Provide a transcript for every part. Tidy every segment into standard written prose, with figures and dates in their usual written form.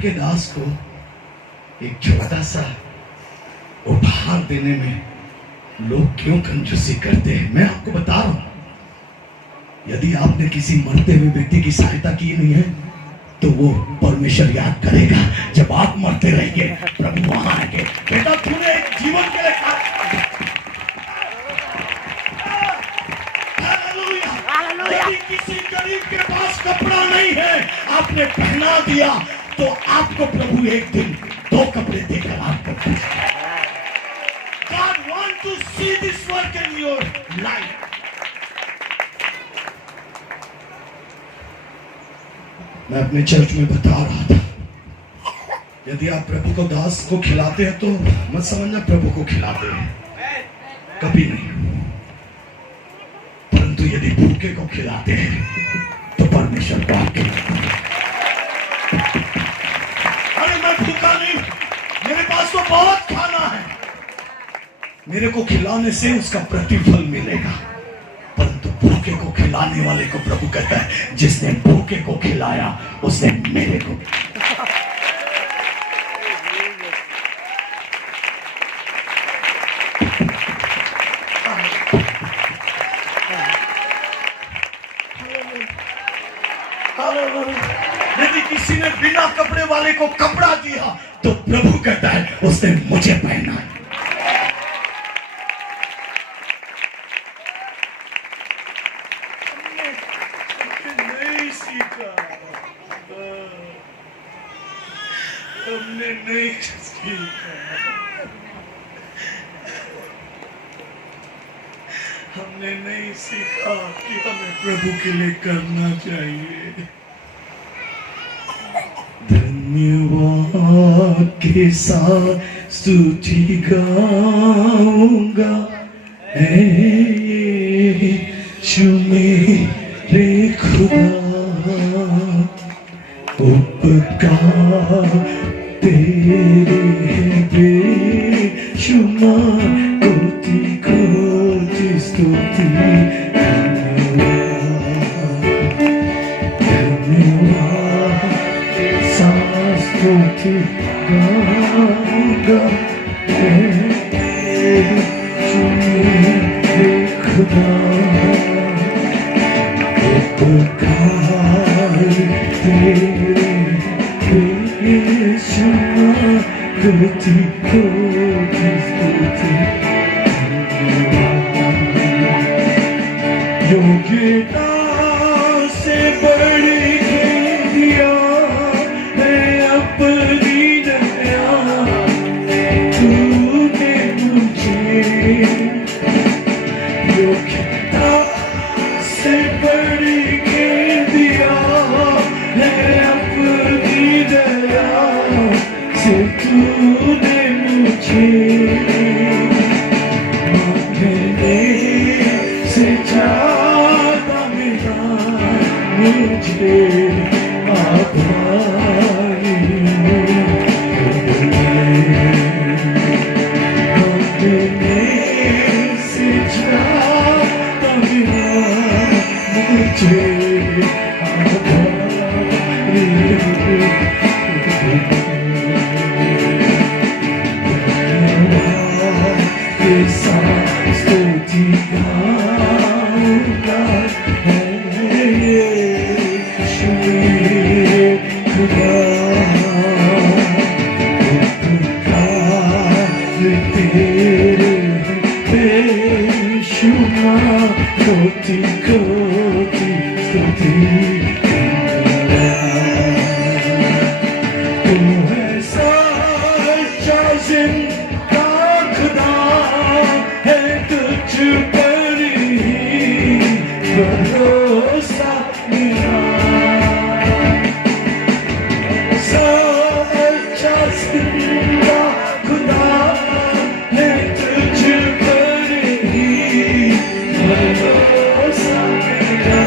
के दास को एक छोटा सा उपहार देने में लोग क्यों कंजूसी करते हैं, मैं आपको बता रहा हूं। यदि आपने किसी मरते हुए व्यक्ति की सहायता की नहीं है तो वो परमेश्वर याद करेगा। जब आप मरते रहेंगे प्रभु वहां आएंगे, बेटा तूने एक जीवन के लिए यदि किसी गरीब के पास कपड़ा नहीं है, आपने पहना दिया, तो आपको प्रभु एक दिन 2 कपड़े देकर आपको God want to see this work in your life. मैं अपने चर्च में बता रहा था, यदि आप प्रभु को दास को खिलाते हैं तो मत समझना प्रभु को खिलाते हैं, कभी नहीं। परंतु यदि भूखे को खिलाते हैं तो परमेश्वर को आपके, अरे मैं भूखा नहीं, मेरे पास तो बहुत खाना है, मेरे को खिलाने से उसका प्रतिफल मिलेगा। परंतु भूखे को खिलाने वाले को प्रभु कहता है, जिसने भूखे को खिलाया उसने मेरे को। यदि किसी ने बिना कपड़े वाले को कपड़ा दिया तो प्रभु कहता है उसने मुझे पहना है। नहीं सीखा, हमने नहीं सीखा, हमने नहीं सीखा कि हमें प्रभु के लिए करना चाहिए। धन्यवाद के साथ स्तुति गाऊंगा, यीशु मेरे खुदा, उपकार तेरे बेशुमार, कोटि कोटि स्तुति। स्तुति गाऊंगा, यीशु मेरे खुदा, उपकार तेरे बेशुमार, कोटि कोटि स्तुति। योग्यता से बड़ी दिया अपनी दया, तूने मुझे योग्यता से बड़ी दिया है, अपनी दया से तूने मुझे मांगने से ज्यादा मिला मुझे। कोटि कोटि स्तुति। तू है सच्चा जिंदा खुदा, है तुझ पर ही भरोसा मेरा। सच्चा जिंदा खुदा है तुझ पर ही भरोसा मेरा।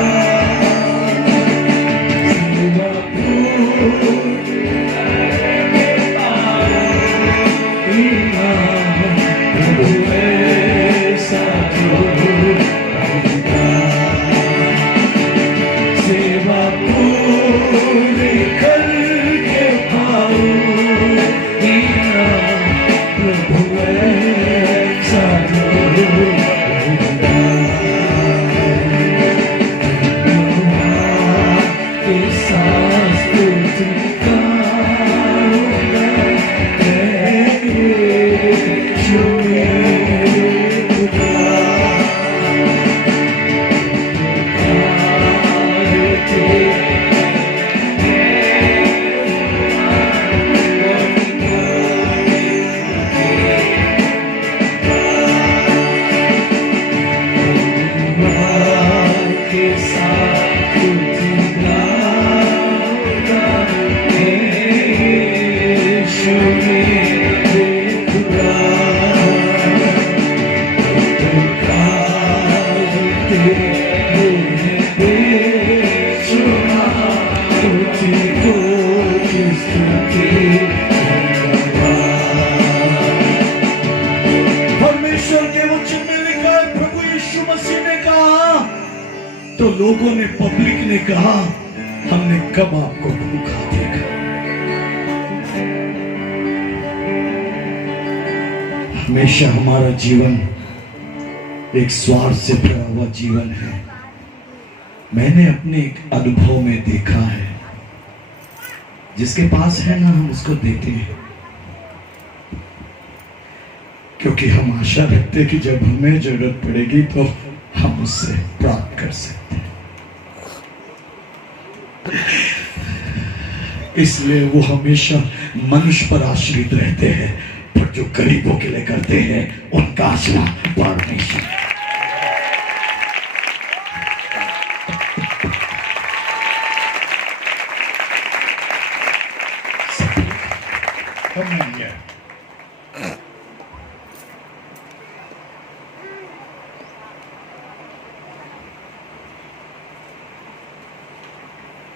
परमेश्वर के वचन में लिखा है, प्रभु यीशु मसीह ने कहा तो लोगों ने, पब्लिक ने कहा, हमने कब आपको भूखा देखा। हमेशा हमारा जीवन एक स्वार्थ से भरा हुआ जीवन है। मैंने अपने एक अनुभव में देखा है, जिसके पास है ना हम उसको देते हैं, क्योंकि हम आशा रखते हैं कि जब हमें जरूरत पड़ेगी तो हम उससे प्राप्त कर सकते हैं। इसलिए वो हमेशा मनुष्य पर आश्रित रहते हैं, पर जो गरीबों के लिए करते हैं उनका आसरा परमेश्वर।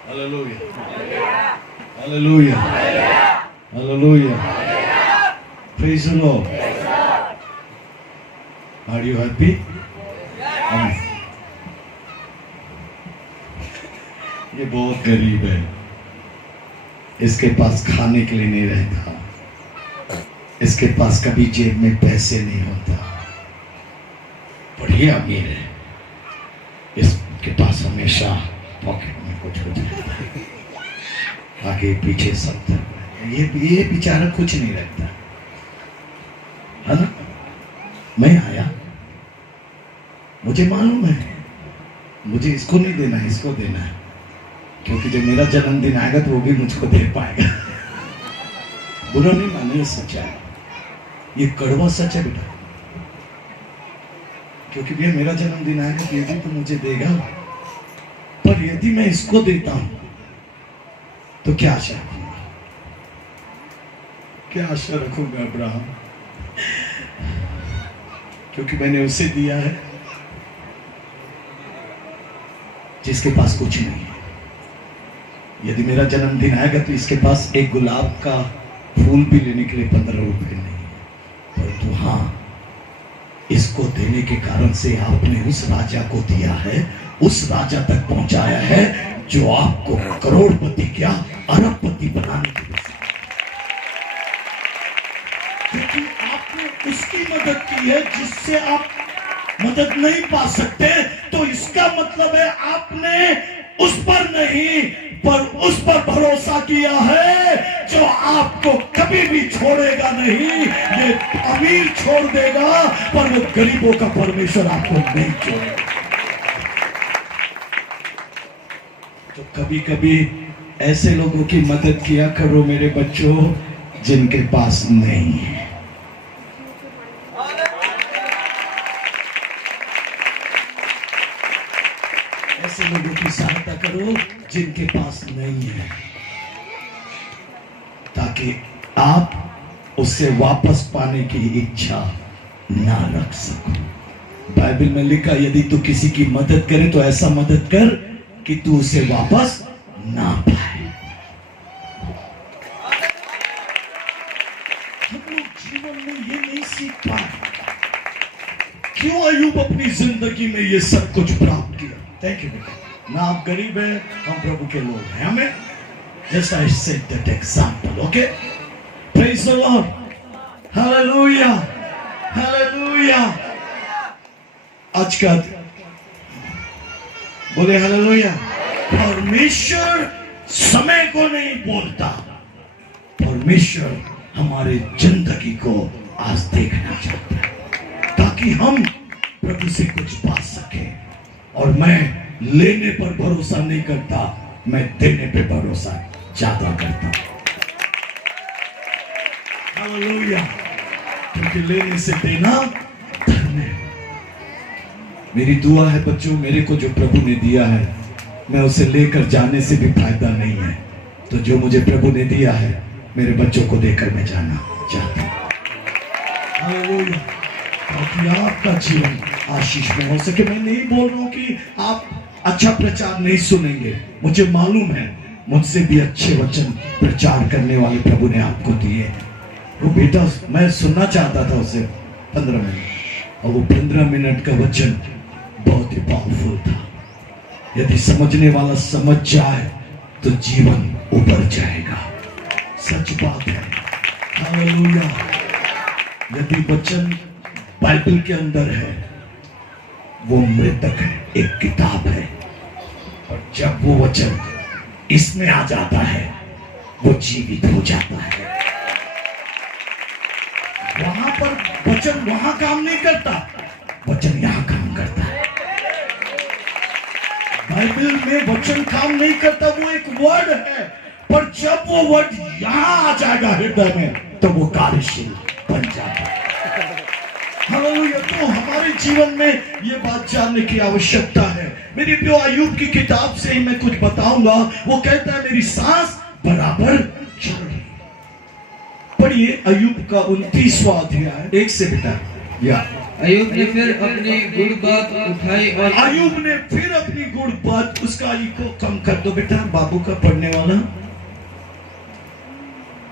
Hallelujah. Hallelujah. Hallelujah. Praise the Lord. Are you happy? Amen. ये बहुत गरीब है, इसके पास खाने के लिए नहीं रहता, इसके पास कभी जेब में पैसे नहीं होता, पर ये अमीर है, इसके पास हमेशा पॉकेट में कुछ रहता है, आगे पीछे सब ये बेचारा कुछ नहीं रहता है ना। मैं आया, मुझे मालूम है मुझे इसको नहीं देना है, इसको देना है, क्योंकि जब मेरा जन्मदिन आएगा तो वो भी मुझको दे पाएगा। बुरा नहीं माने, ये सच है, ये कड़वा सच है बेटा, क्योंकि भैया मेरा जन्मदिन आएगा तो ये भी तो मुझे देगा, पर यदि मैं इसको देता हूं तो क्या आशा रखूंगा, क्या आशा रखूंगा अब्राहम, क्योंकि मैंने उसे दिया है जिसके पास कुछ नहीं है। यदि मेरा जन्मदिन आएगा तो इसके पास एक गुलाब का फूल भी लेने के लिए 15 रुपए नहीं है, परंतु हाँ, इसको देने के कारण से आपने उस राजा को दिया है, उस राजा तक पहुंचाया है जो आपको करोड़पति क्या अरबपति बनाने के लिए, क्योंकि आपने उसकी मदद की है जिससे आप मदद नहीं पा सकते। तो इसका मतलब है आपने उस पर नहीं पर उस पर भरोसा किया है जो आपको कभी भी छोड़ेगा नहीं। ये अमीर छोड़ देगा पर वो गरीबों का परमेश्वर आपको नहीं छोड़ेगा। तो कभी कभी ऐसे लोगों की मदद किया करो मेरे बच्चों जिनके पास नहीं है। ऐसे लोगों की सहायता करो जिनके पास नहीं है, ताकि आप उससे वापस पाने की इच्छा ना रख सको। बाइबल में लिखा, यदि तू किसी की मदद करे तो ऐसा मदद कर कि तू उसे वापस ना पाए। हम लोग जीवन में ये नहीं सीख पाए। क्यों अय्यूब अपनी जिंदगी में ये सब कुछ प्राप्त किया? थैंक यू बेटा। ना आप गरीब हैं, हम प्रभु के लोग हैं। हमें just I set that example. Okay, praise the Lord, hallelujah, hallelujah. आज का बोले हालेलुया। परमेश्वर समय को नहीं बोलता, परमेश्वर हमारे जिंदगी को आज देखना चाहता है ताकि हम प्रभु से कुछ पा सके। और मैं लेने पर भरोसा नहीं करता, मैं देने पे भरोसा ज्यादा करता हूं। हालेलुया। क्योंकि लेने से देना धर्म है। मेरी दुआ है बच्चों, मेरे को जो प्रभु ने दिया है मैं उसे लेकर जाने से भी फायदा नहीं है। तो जो मुझे प्रभु ने दिया है मेरे बच्चों को देकर मैं जाना चाहता हूं। हालेलुया, ताकि आपका जीवन आशीष में हो सके। मैं नहीं बोल रहा हूं कि आप अच्छा प्रचार नहीं सुनेंगे, मुझे मालूम है मुझसे भी अच्छे वचन प्रचार करने वाले प्रभु ने आपको दिए। वो बेटा मैं सुनना चाहता था उसे 15 मिनट, और वो 15 मिनट का वचन बहुत ही पावरफुल था। यदि समझने वाला समझ जाए तो जीवन उबर जाएगा। सच बात है, हालेलुया। यदि वचन बाइबल के अंदर है, वो मृतक है, एक किताब है, और जब वो वचन इसमें आ जाता है वो जीवित हो जाता है। वहां पर वचन वहां काम नहीं करता, वचन यहां काम करता है। बाइबल में वचन काम नहीं करता, वो एक वर्ड है, पर जब वो वर्ड यहां आ जाएगा हृदय में तो वो कार्यशील बन जाता है। हालेलुया। तो हमारे जीवन में ये बात जानने की आवश्यकता है। मेरी प्रिय, अय्यूब की किताब से ही मैं कुछ बताऊंगा। वो कहता है मेरी सांस बराबर चल रही। पढ़िए अय्यूब का 29वां अध्याय 1 से बेटा। या अय्यूब ने फिर अपनी गुड़ बात उठाई और अय्यूब ने फिर अपनी गुड़ बात, उसका इको कम कर दो बेटा, बाबू का पढ़ने वाला।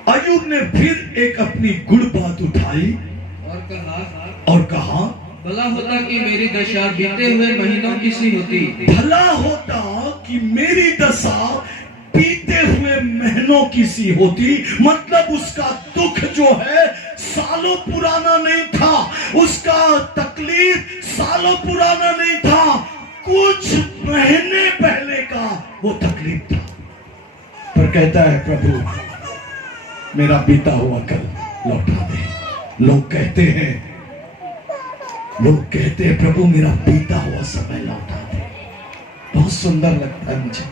अय्यूब ने फिर एक अपनी गुड़ बात उठाई और कहा भला होता कि मेरी दशा बीते हुए महीनों की सी होती। भला होता कि मेरी दशा बीते हुए महीनों की सी होती। मतलब उसका दुख जो है सालों पुराना नहीं था, उसका तकलीफ सालों पुराना नहीं था, कुछ महीने पहले का वो तकलीफ था। पर कहता है प्रभु मेरा बीता हुआ कल लौटा दे। लोग कहते हैं प्रभु मेरा बीता हुआ समय लौटा दे। बहुत सुंदर लगता है मुझे,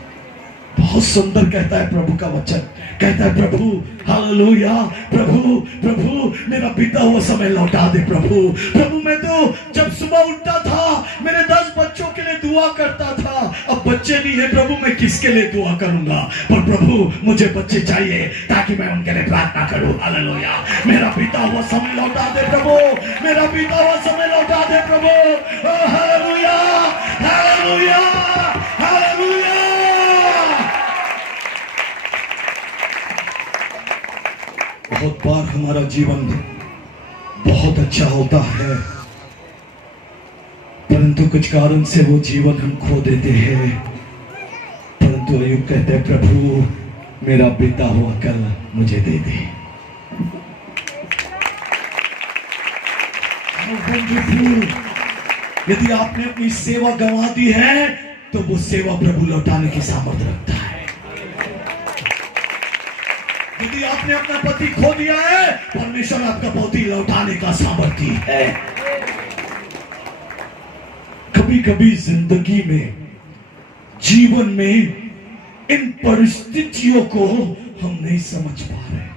बहुत सुंदर कहता है प्रभु का वचन। कहता है प्रभु हालेलुया, प्रभु मेरा बीता हुआ समय लौटा दे प्रभु मैं तो जब सुबह उठता था मेरे 10 बच्चों के लिए दुआ करता था, अब बच्चे नहीं है प्रभु, मैं किसके लिए दुआ करूंगा? पर प्रभु मुझे बच्चे चाहिए ताकि मैं उनके लिए प्रार्थना करूं। हालेलुया। मेरा बीता हुआ समय लौटा दे प्रभु, मेरा बीता हुआ समय लौटा दे प्रभु। Hallelujah, hallelujah, hallelujah. बहुत बार हमारा जीवन बहुत अच्छा होता है, परंतु कुछ कारण से वो जीवन हम खो देते हैं। परंतु अय्यूब कहते हैं प्रभु मेरा बीता हुआ कल मुझे दे दे। यदि आपने अपनी सेवा गंवा दी है तो वो सेवा प्रभु लौटाने की सामर्थ्य रखता है। यदि आपने अपना पति खो दिया है, परमेश्वर आपका पति लौटाने का सामर्थ्य है। कभी कभी जिंदगी में, जीवन में इन परिस्थितियों को हम नहीं समझ पा रहे।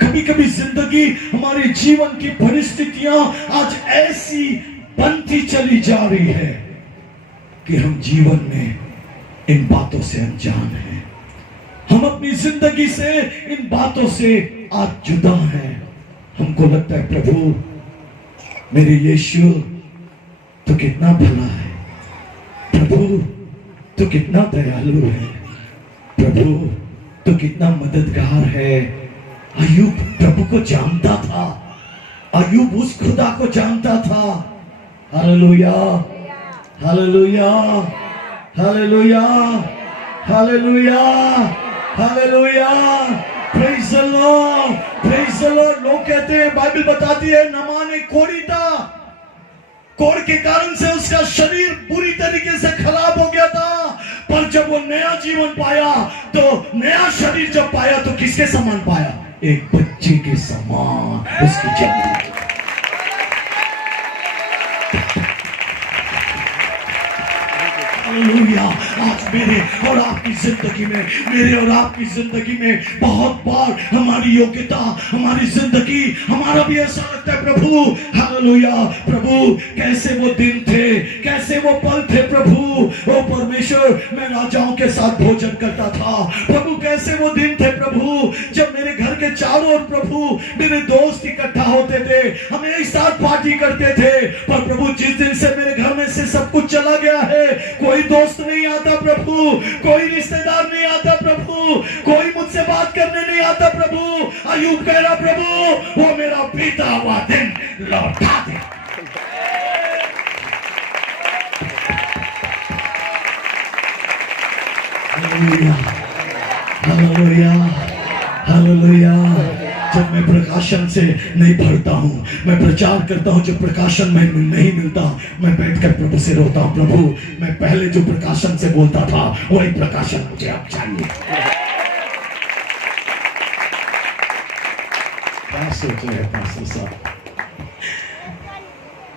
कभी कभी जिंदगी, हमारे जीवन की परिस्थितियां आज ऐसी बनती चली जा रही है कि हम जीवन में इन बातों से अनजान हैं। हम अपनी जिंदगी से, इन बातों से आज जुदा हैं। हमको लगता है प्रभु मेरे यीशु तो कितना भला है, प्रभु तो कितना दयालु है, प्रभु तो कितना मददगार है। अय्यूब प्रभु को जानता था, अय्यूब उस खुदा को जानता था। Hallelujah, hallelujah, hallelujah, hallelujah, hallelujah. Praise the Lord, praise the Lord. लोग कहते हैं, बाइबल बताती है नामान एक कोढ़ी था, कोढ़ के कारण से उसका शरीर बुरी तरीके से खराब हो गया था, पर जब वो नया जीवन पाया तो नया शरीर जब पाया तो किसके समान पाया? एक बच्चे के समान उसकी जिंदगी। हालेलुया। आज मेरे और आपकी जिंदगी में, मेरे और आपकी जिंदगी में बहुत बार हमारी योग्यता, हमारी जिंदगी, हमारा भी ऐसा लगता है प्रभु हालेलुया, प्रभु कैसे वो दिन थे, कैसे वो पल थे प्रभु। ओ परमेश्वर, मैं राजाओं के साथ भोजन करता था प्रभु, कैसे वो दिन थे प्रभु जब मेरे घर के चारों और प्रभु मेरे दोस्त इकट्ठा होते थे, हम एक साथ पार्टी करते थे, पर प्रभु जिस दिन से मेरे घर में से सब कुछ चला गया है, कोई दोस्त नहीं आता प्रभु, कोई रिश्तेदार नहीं आता प्रभु, कोई मुझसे बात करने नहीं आता प्रभु। अयूब कह रहा प्रभु वो मेरा बीता हुआ दिन लौटा दे। Hallelujah, hallelujah, hallelujah. जब मैं प्रकाशन से नहीं भरता हूँ, मैं प्रचार करता हूँ, जब प्रकाशन में नहीं मिलता, मैं बैठकर प्रभु से रोता हूँ, प्रभु मैं पहले जो प्रकाशन से बोलता था वही प्रकाशन मुझे अब चाहिए। क्या सोच रहे हैं पास्टर साहब?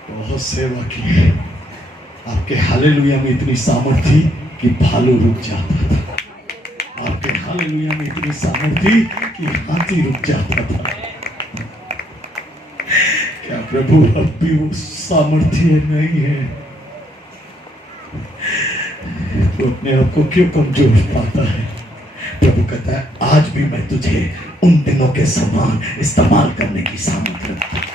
बहुत सेवा की है, आपके हालेलुया में इतनी सामर्थ थी कि भालू रुक जाता था, आपके हालेलुया में इतनी सामर्थ थी कि हाथी रुक जाता था। क्या प्रभु अब भी वो सामर्थ्य नहीं है? तो अपने आप को क्यों कमजोर पाता है? प्रभु कहता है आज भी मैं तुझे उन दिनों के समान इस्तेमाल करने की सामर्थ्य रखता हूं।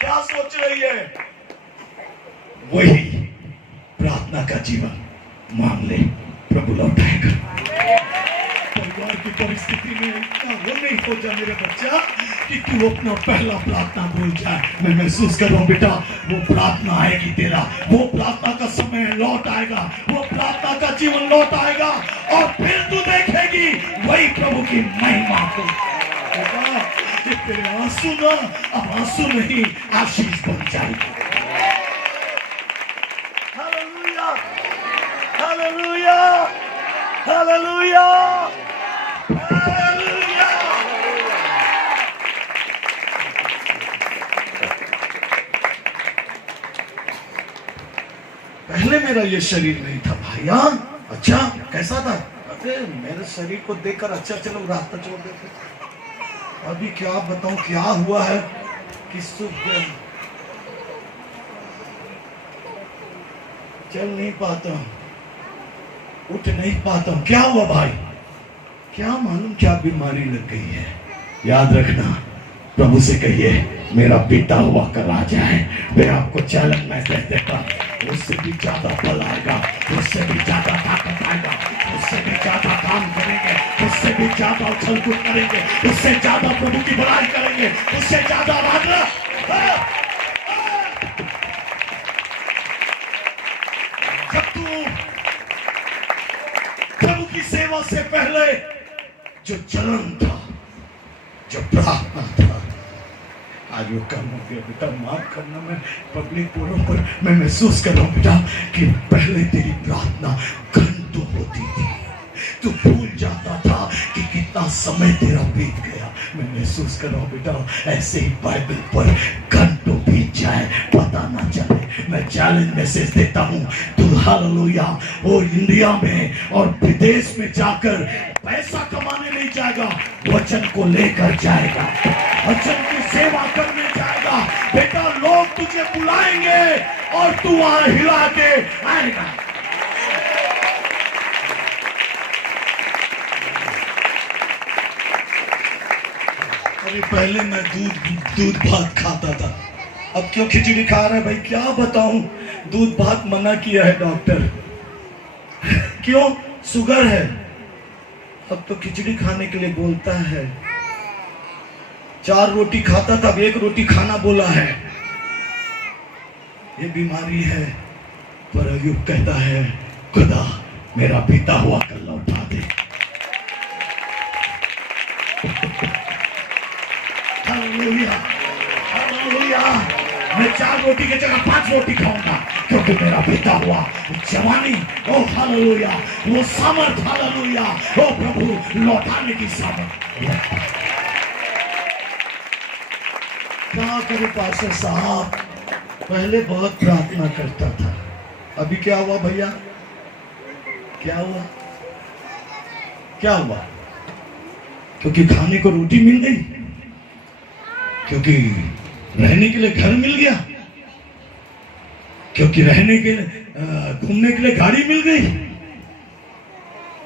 क्या सोच रही है? वही प्रार्थना का जीवन मांग ले, प्रभु लौटाएगा। परिवार की परिस्थिति में इतना वो नहीं हो जा मेरे बच्चा कि तू अपना पहला प्रार्थना भूल जाए। मैं महसूस कर रहा हूं बेटा, वो प्रार्थना आएगी तेरा, वो प्रार्थना का समय लौट आएगा, वो प्रार्थना का जीवन लौट आएगा और फिर तू देखेगी वही प्रभु की महिमा को। ये तेरे आंसू ना अब आंसू नहीं आशीष बन जाएगी। Hallelujah, hallelujah, hallelujah, hallelujah. पहले मेरा ये शरीर नहीं था भैया। अच्छा कैसा था? अरे मेरे शरीर को देखकर अच्छा चलो रास्ता छोड़ देते। अभी क्या बताऊं क्या हुआ है कि चल नहीं पाता हूं, उठ नहीं पाता हूं। क्या हुआ भाई? क्या मालूम क्या बीमारी लग गई है। याद रखना, प्रभु से कहिए मेरा बीता हुआ कल आ जाए। मैं आपको चैलेंज मैसेज देता, उससे भी ज्यादा बल आएगा, उससे भी ज्यादा ताकत आएगा, उससे भी ज्यादा काम करेंगे, उससे भी ज्यादा उछल कूद करेंगे, उससे ज्यादा प्रभु की बड़ाई करेंगे, उससे ज्यादा आराधना। जब तू प्रभु की सेवा से पहले जो जलन था, जो प्रार्थना था, आज वो कम हो गया बेटा। माफ करना, मैं पब्लिक बोलों पर मैं महसूस कर रहा हूँ बेटा कि पहले तेरी प्रार्थना घंटों होती थी, तू भूल जाता था कि कितना समय तेरा बीत गया। मैं महसूस कर रहा हूँ बेटा ऐसे ही बाइबल पर घंटों बीत जाए पता ना चले। मैं चैलेंज मैसेज देता हूँ, तू हालेलुया और इंडिया में और विदेश में जाकर पैसा कमाने नहीं जाएगा, वचन को लेकर जाएगा, वचन की सेवा करने जाएगा बेटा। लोग तुझे बुलाएंगे और तू वहां हिला के आएगा। अरे पहले मैं दूध भात खाता था, अब क्यों खिचड़ी खा रहा है भाई? क्या बताऊं, दूध भात मना किया है डॉक्टर। क्यों? शुगर है। अब तो खिचड़ी खाने के लिए बोलता है। 4 रोटी खाता था, अब 1 रोटी खाना बोला है। ये बीमारी है। पर अयूब कहता है खुदा मेरा बीता हुआ कल लौटा दे। Hallelujah, hallelujah. मैं 4 रोटी की जगह 5 रोटी खाऊंगा क्योंकि मेरा बीता हुआ जवानी, ओ हालेलुया, वो सामर्थ, हालेलुया, ओ प्रभु लौटाने की सामर्थ। क्या करे पास्टर साहब, पहले बहुत प्रार्थना करता था, अभी क्या हुआ भैया? क्या हुआ? क्या हुआ? क्योंकि खाने को रोटी मिल गई, क्योंकि रहने के लिए घर मिल गया, क्योंकि रहने के घूमने के लिए गाड़ी मिल गई।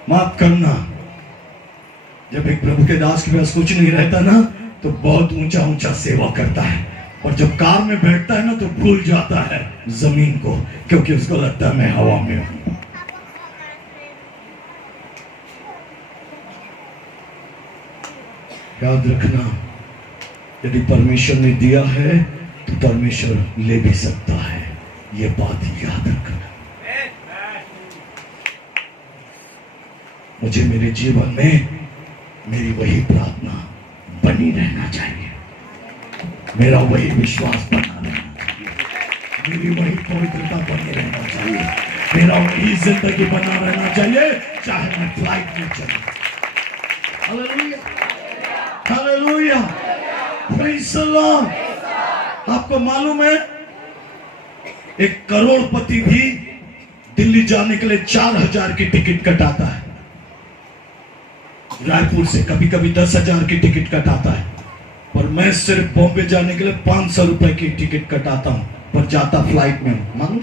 माफ करना, जब एक प्रभु के दास के पास कुछ नहीं रहता ना तो बहुत ऊंचा ऊंचा सेवा करता है, और जब कार में बैठता है ना तो भूल जाता है जमीन को, क्योंकि उसको लगता है मैं हवा में हूं। याद रखना, यदि परमेश्वर ने दिया है तो परमेश्वर ले भी सकता है, ये बात याद रखना। मुझे मेरे जीवन में मेरी वही प्रार्थना बनी रहना चाहिए, मेरा वही विश्वास बना रहना चाहिए, मेरी वही पवित्रता बनी रहना चाहिए, मेरा वही जिंदगी बना रहना चाहिए, चाहे मैं फ्लाइट में चलूं। Hallelujah, hallelujah, praise the Lord. आपको मालूम है, एक करोड़पति भी दिल्ली जाने के लिए 4000 की टिकट कटाता है, रायपुर से कभी कभी 10,000 की टिकट कटाता है, और मैं सिर्फ बॉम्बे जाने के लिए 500 रुपए की टिकट कटाता हूं, पर जाता फ्लाइट में हूं। मालूम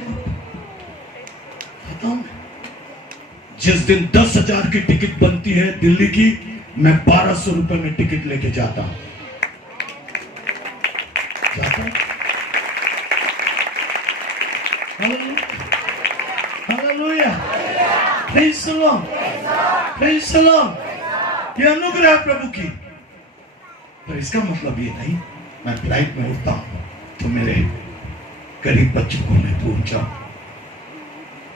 बताऊं, जिस दिन 10,000 की टिकट बनती है दिल्ली की, मैं 1200 रुपए में टिकट लेके जाता हूं। Hallelujah, praise the Lord, praise the Lord. ये अनुग्रह है प्रभु की। पर इसका मतलब ये नहीं मैं फ्लाइट में उठता हूं तो मेरे गरीब बच्चों को मैं भूल जाऊं,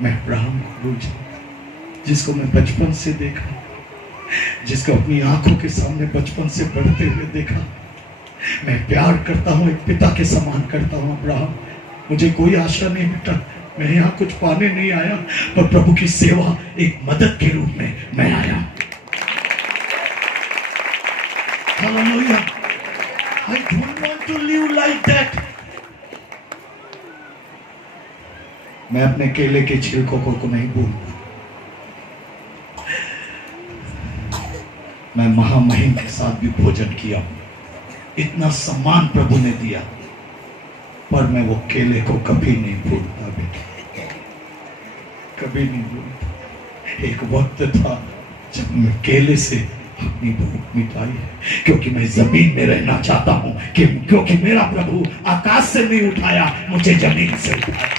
मैं अब्राहम को भूल जाऊं, जिसको मैं बचपन से देखा, जिसको अपनी आंखों के सामने बचपन से बढ़ते हुए देखा। मैं प्यार करता हूं, एक पिता के समान करता हूं अब्राहम। मुझे कोई आशा नहीं बेटा, मैं यहाँ कुछ पाने नहीं आया, पर प्रभु की सेवा एक मदद के रूप में मैं आया। Hallelujah. I don't want to live like that. मैं अपने केले के छिलकों को नहीं भूलता। मैं महामहिम के साथ भी भोजन किया, इतना सम्मान प्रभु ने दिया, पर मैं वो केले को कभी नहीं भूलता बेटा, कभी नहीं भूलता। एक वक्त था जब मैं केले से अपनी भूख मिटाई है, क्योंकि मैं जमीन में रहना चाहता हूं, क्योंकि मेरा प्रभु आकाश से नहीं उठाया, मुझे जमीन से उठाया।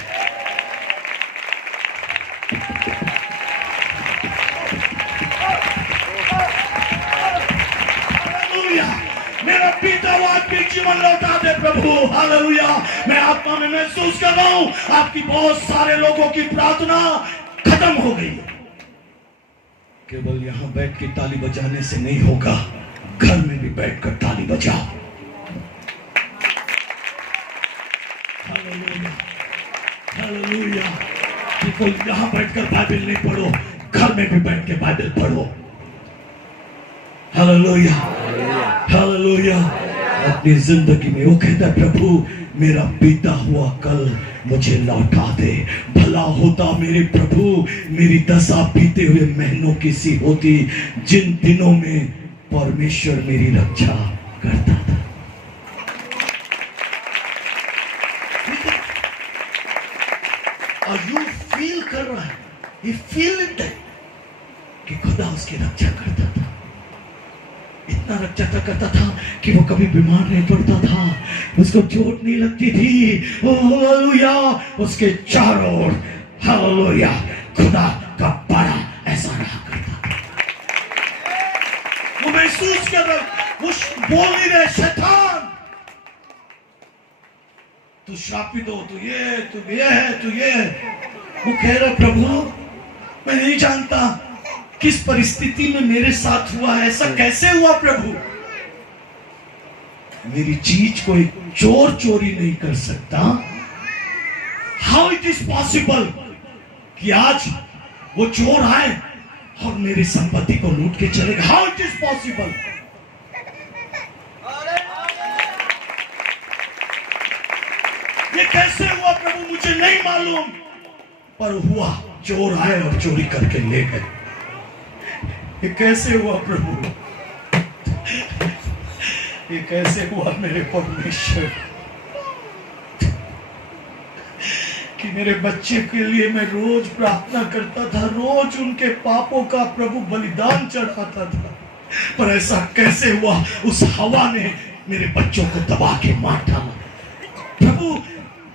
मेरा पीता हुआ आत्मिक जीवन लौटा दे प्रभु। हालेलुया, मैं आत्मा में महसूस कर रहा हूं आपकी बहुत सारे लोगों की प्रार्थना खत्म हो गई है। केवल यहां बैठ के ताली बजाने से नहीं होगा, घर में भी बैठकर ताली बजाओ। Hallelujah, hallelujah. केवल यहां बैठकर बाइबल नहीं पढ़ो, घर में भी बैठ के बाइबल पढ़ो। Hallelujah, hallelujah. अपनी जिंदगी में वो कहता है, प्रभु मेरा बीता हुआ कल मुझे लौटा दे। भला होता मेरे प्रभु मेरी दशा बीते हुए महीनों की सी होती, जिन दिनों में परमेश्वर मेरी रक्षा करता था। और यू फील कर रहा है, ये फील इट कि खुदा उसकी रक्षा करता था, इतना रक्षा करता था कि वो कभी बीमार नहीं पड़ता था, उसको चोट नहीं लगती थी। हालेलुया, उसके चारों ओर हालेलुया खुदा का बड़ा ऐसा रहा करता था। वो महसूस कर रहा, वो बोल नहीं रहे शैतान तू शापित हो, तू ये है, तू ये है। वो कह रहा प्रभु मैं नहीं जानता किस परिस्थिति में मेरे साथ हुआ है, ऐसा कैसे हुआ प्रभु। मेरी चीज कोई चोर चोरी नहीं कर सकता। हाउ इट इज पॉसिबल कि आज वो चोर आए और मेरी संपत्ति को लूट के चले गए। How it is possible. ये कैसे हुआ प्रभु मुझे नहीं मालूम, पर हुआ। चोर आए और चोरी करके ले गए। ये कैसे हुआ प्रभु, ये कैसे हुआ मेरे परमेश्वर कि मेरे बच्चे के लिए मैं रोज प्रार्थना करता था, रोज उनके पापों का प्रभु बलिदान चढ़ाता था, पर ऐसा कैसे हुआ? उस हवा ने मेरे बच्चों को दबा के मार डाला। प्रभु,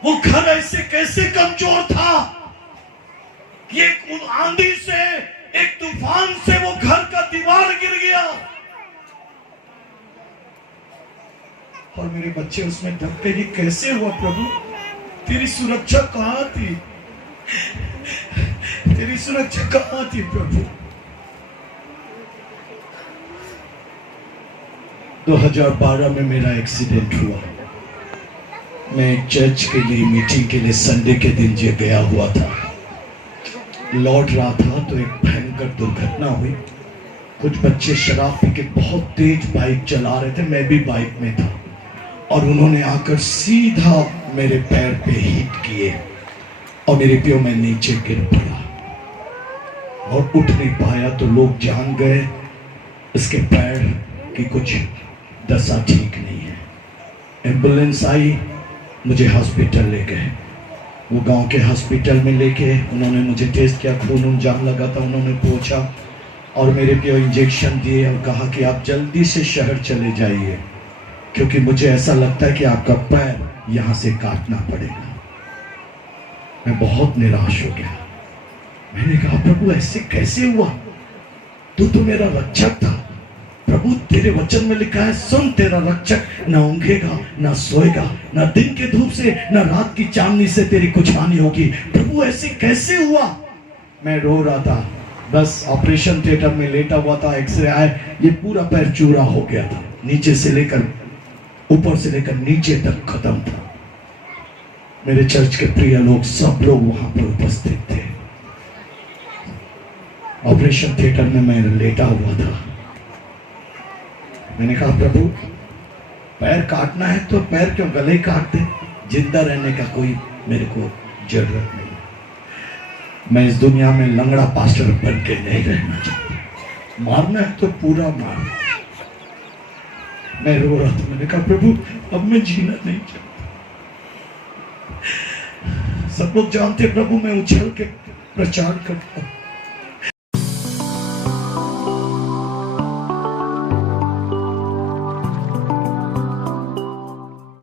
वो घर ऐसे कैसे कमजोर था कि एक आंधी से, एक तूफान से वो घर का दीवार गिर गया और मेरे बच्चे उसमें दब गए। ये कैसे हुआ प्रभु? तेरी सुरक्षा कहां थी? तेरी सुरक्षा कहां थी प्रभु? 2012 में मेरा एक्सीडेंट हुआ। मैं चर्च के लिए, मीटिंग के लिए संडे के दिन जो गया हुआ था, लौट रहा था तो एक भयंकर दुर्घटना हुई। कुछ बच्चे शराब पी के बहुत तेज बाइक चला रहे थे, मैं भी बाइक में था, और उन्होंने आकर सीधा मेरे पैर पे हिट किए और मेरे प्यो में नीचे गिर पड़ा और उठ नहीं पाया। तो लोग जान गए इसके पैर की कुछ दशा ठीक नहीं है। एम्बुलेंस आई, मुझे हॉस्पिटल ले गए। वो गांव के हॉस्पिटल में लेके उन्होंने मुझे टेस्ट किया, खून जाम लगा था, उन्होंने पूछा और मेरे पे इंजेक्शन दिए और कहा कि आप जल्दी से शहर चले जाइए, क्योंकि मुझे ऐसा लगता है कि आपका पैर यहां से काटना पड़ेगा। मैं बहुत निराश हो गया। मैंने कहा, प्रभु ऐसे कैसे हुआ? तू तो मेरा रक्षक था। प्रभु, तेरे वचन में लिखा है, सुन, तेरा रक्षक ना ऊंघेगा ना सोएगा, ना दिन के धूप से ना रात की चांदनी से तेरी कुछ हानि होगी। प्रभु ऐसे कैसे हुआ? मैं रो रहा था। बस ऑपरेशन थिएटर में लेटा हुआ था, एक्सरे आए, ये पूरा पैर चूरा हो गया था, नीचे से लेकर ऊपर से लेकर नीचे तक खत्म था। मेरे चर्च के प्रिय लोग, सब लोग वहां पर उपस्थित थे। ऑपरेशन थिएटर में मैं लेटा हुआ था। मैंने कहा, प्रभु पैर काटना है तो पैर क्यों गले काट दे, जिंदा रहने का कोई मेरे को जरूरत नहीं। मैं इस दुनिया में लंगड़ा पास्टर बन के नहीं रहना चाहता। मारना है तो पूरा मार। मैं रो रहा था। मैंने कहा, प्रभु अब मैं जीना नहीं चाहता। सब लोग जानते प्रभु मैं उछल के प्रचार करता हूं।